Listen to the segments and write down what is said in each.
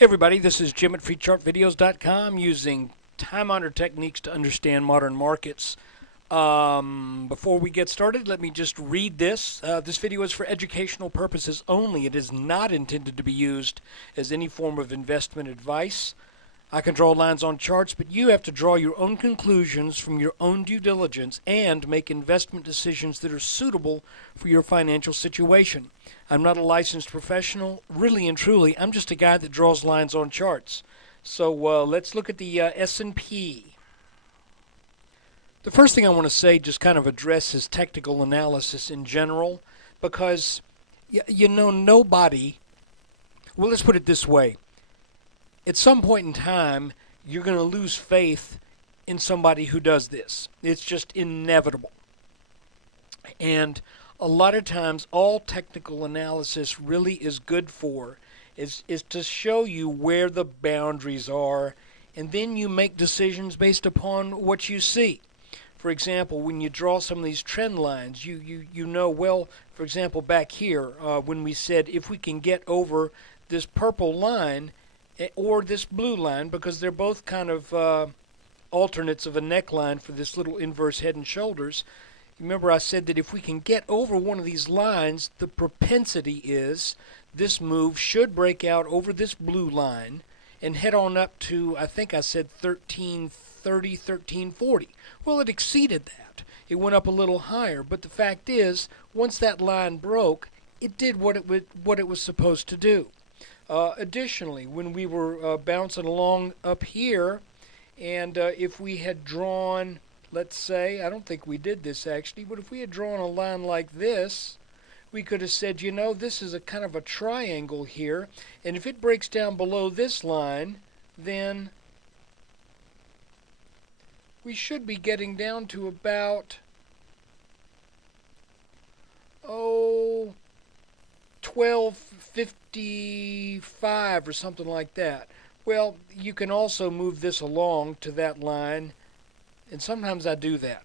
Hey everybody, this is Jim at FreeChartVideos.com using time-honored techniques to understand modern markets. Before we get started, let me just read this. This video is for educational purposes only. It is not intended to be used as any form of investment advice. I can draw lines on charts, but you have to draw your own conclusions from your own due diligence and make investment decisions that are suitable for your financial situation. I'm not a licensed professional. Really and truly, I'm just a guy that draws lines on charts. So let's look at the S&P. The first thing I want to say just kind of addresses technical analysis in general, because nobody, well, let's put it this way. At some point in time, you're going to lose faith in somebody who does this. It's just inevitable. And a lot of times, all technical analysis really is good for is to show you where the boundaries are, and then you make decisions based upon what you see. For example, when you draw some of these trend lines, you know, well, for example, back here, when we said if we can get over this purple line or this blue line, because they're both kind of alternates of a neckline for this little inverse head and shoulders. Remember I said that if we can get over one of these lines, the propensity is this move should break out over this blue line and head on up to, I think I said 1330, 1340. Well, it exceeded that. It went up a little higher, but the fact is, once that line broke, it did what it was supposed to do. Additionally, when we were bouncing along up here, and if we had drawn, let's say, I don't think we did this actually, but if we had drawn a line like this, we could have said, you know, this is a kind of a triangle here, and if it breaks down below this line, then we should be getting down to about, 1255 or something like that. Well, you can also move this along to that line, and sometimes I do that.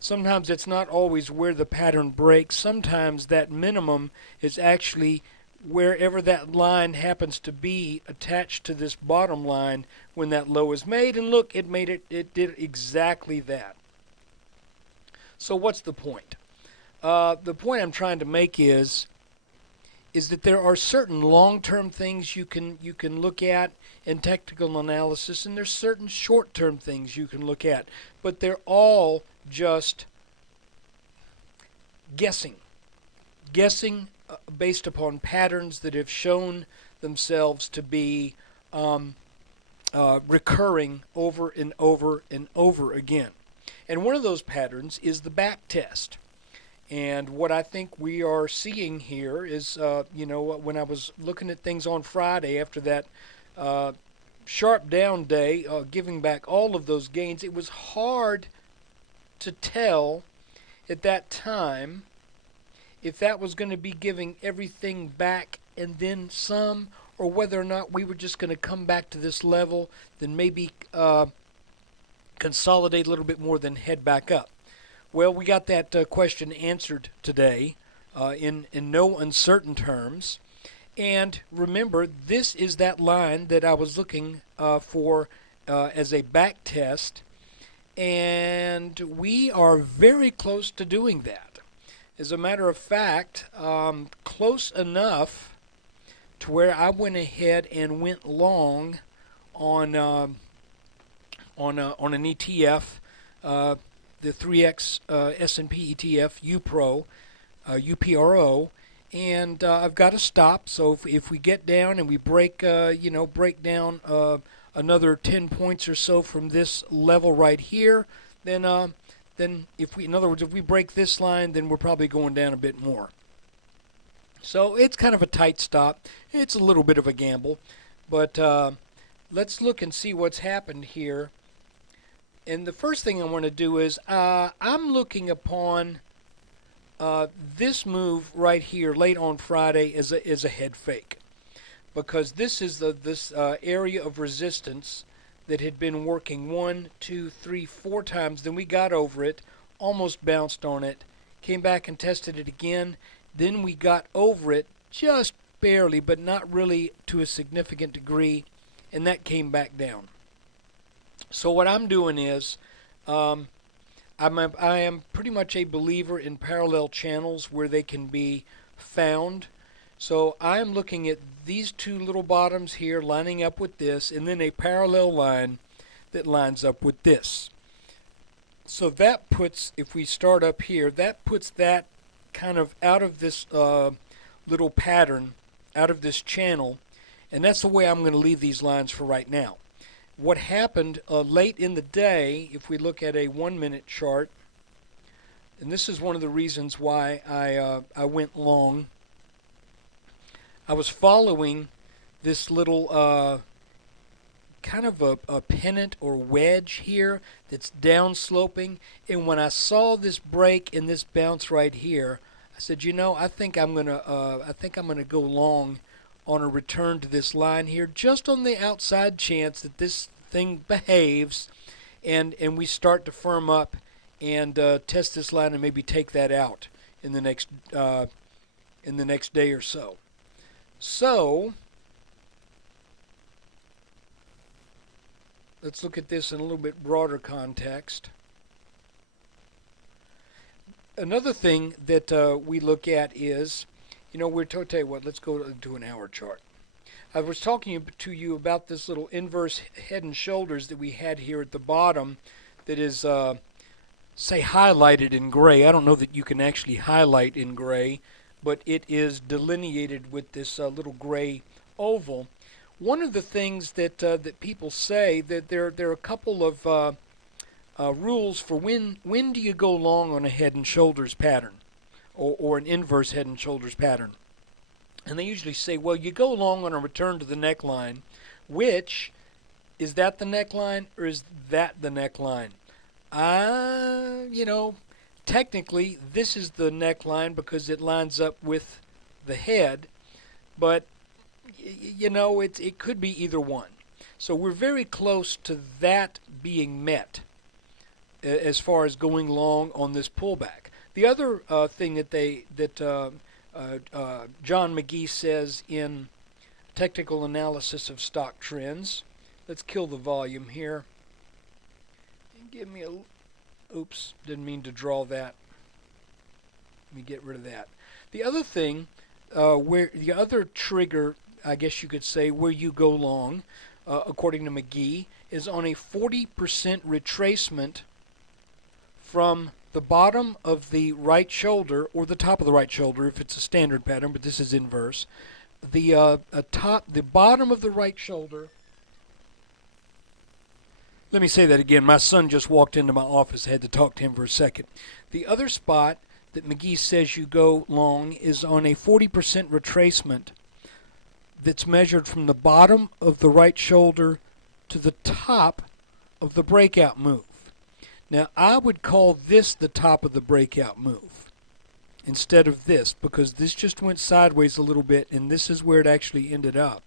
Sometimes it's not always where the pattern breaks. Sometimes that minimum is actually wherever that line happens to be attached to this bottom line when that low is made. And look, it did exactly that. So what's the point? The point I'm trying to make is that there are certain long-term things you can look at in technical analysis, and there's certain short-term things you can look at, but they're all just guessing based upon patterns that have shown themselves to be recurring over and over and over again. And one of those patterns is the back test. And what I think we are seeing here is, when I was looking at things on Friday after that sharp down day, giving back all of those gains, it was hard to tell at that time if that was going to be giving everything back and then some, or whether or not we were just going to come back to this level, then maybe consolidate a little bit more, then head back up. Well, we got that question answered today in no uncertain terms. And remember, this is that line that I was looking for as a back test. And we are very close to doing that. As a matter of fact, close enough to where I went ahead and went long on an ETF, the 3X S&P ETF UPRO, and I've got to stop. So if we get down and we break down another 10 points or so from this level right here, then in other words, if we break this line, then we're probably going down a bit more. So it's kind of a tight stop. It's a little bit of a gamble, but let's look and see what's happened here. And the first thing I want to do is I'm looking upon this move right here late on Friday as a head fake, because this is this area of resistance that had been working 1, 2, 3, 4 times. Then we got over it, almost bounced on it, came back and tested it again. Then we got over it, just barely, but not really to a significant degree, and that came back down. So what I'm doing is I am pretty much a believer in parallel channels where they can be found. So I am looking at these two little bottoms here lining up with this, and then a parallel line that lines up with this. So that puts, if we start up here, that puts that kind of out of this little pattern, out of this channel, and that's the way I'm going to leave these lines for right now. What happened late in the day, if we look at a 1-minute chart, and this is one of the reasons why I went long. I was following this little kind of a pennant or wedge here that's downsloping, and when I saw this break and this bounce right here, I said, you know, I think I'm gonna go long on a return to this line here, just on the outside chance that this thing behaves and we start to firm up and test this line and maybe take that out in the next day or so. So let's look at this in a little bit broader context. Another thing that we look at is, you know, tell you what, let's go to an hour chart. I was talking to you about this little inverse head and shoulders that we had here at the bottom that is, say, highlighted in gray. I don't know that you can actually highlight in gray, but it is delineated with this little gray oval. One of the things that that people say that there are a couple of rules for when do you go long on a head and shoulders pattern or an inverse head and shoulders pattern. And they usually say, well, you go long on a return to the neckline, which, is that the neckline or is that the neckline? You know, technically this is the neckline because it lines up with the head, but you know, it could be either one. So we're very close to that being met as far as going long on this pullback. The other thing that John McGee says in Technical Analysis of Stock Trends, let's kill the volume here. Give me a, oops, didn't mean to draw that. Let me get rid of that. The other thing, where the other trigger, I guess you could say, where you go long, according to McGee, is on a 40% retracement from the bottom of the right shoulder, or the top of the right shoulder if it's a standard pattern, but this is inverse. The bottom of the right shoulder. Let me say that again. My son just walked into my office. I had to talk to him for a second. The other spot that McGee says you go long is on a 40% retracement that's measured from the bottom of the right shoulder to the top of the breakout move. Now, I would call this the top of the breakout move instead of this, because this just went sideways a little bit, and this is where it actually ended up.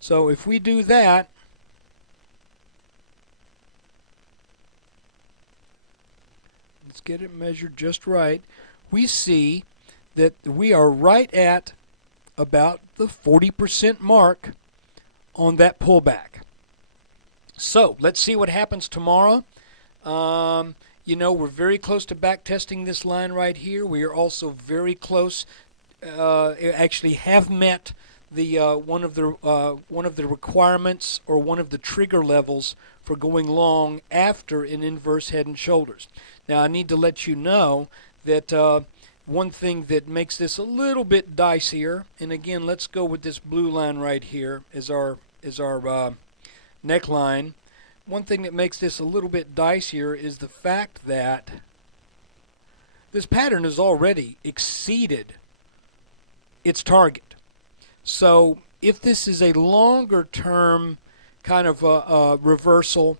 So if we do that, let's get it measured just right, we see that we are right at about the 40% mark on that pullback. So let's see what happens tomorrow. You know, we're very close to back testing this line right here. We are also very close, actually have met the one of the requirements or one of the trigger levels for going long after an inverse head and shoulders. Now, I need to let you know that one thing that makes this a little bit dicier, and again, let's go with this blue line right here as our neckline. One thing that makes this a little bit dicier is the fact that this pattern has already exceeded its target. So if this is a longer term kind of a reversal,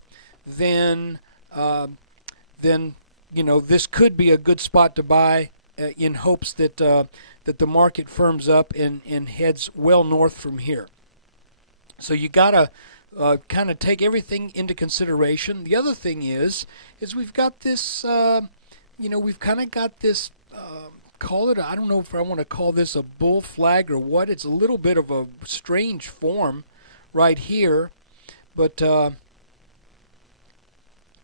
then you know, this could be a good spot to buy in hopes that that the market firms up and heads well north from here. So you gotta kind of take everything into consideration. The other thing is we've got this, you know, we've kind of got this call it, I don't know if I want to call this a bull flag or what. It's a little bit of a strange form right here, but go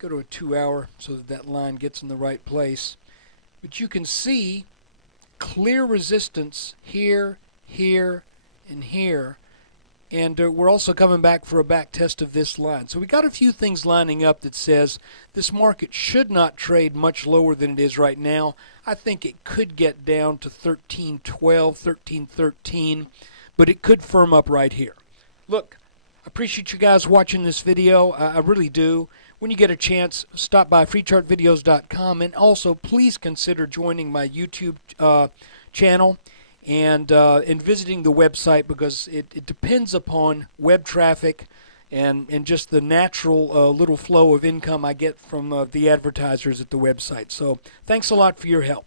to a 2 hour so that that line gets in the right place. But you can see clear resistance here, here, and here. And we're also coming back for a back test of this line. So we got a few things lining up that says this market should not trade much lower than it is right now. I think it could get down to 13.12, 13.13, but it could firm up right here. Look, I appreciate you guys watching this video. I really do. When you get a chance, stop by freechartvideos.com, and also please consider joining my YouTube channel and visiting the website, because it depends upon web traffic and just the natural little flow of income I get from the advertisers at the website. So thanks a lot for your help.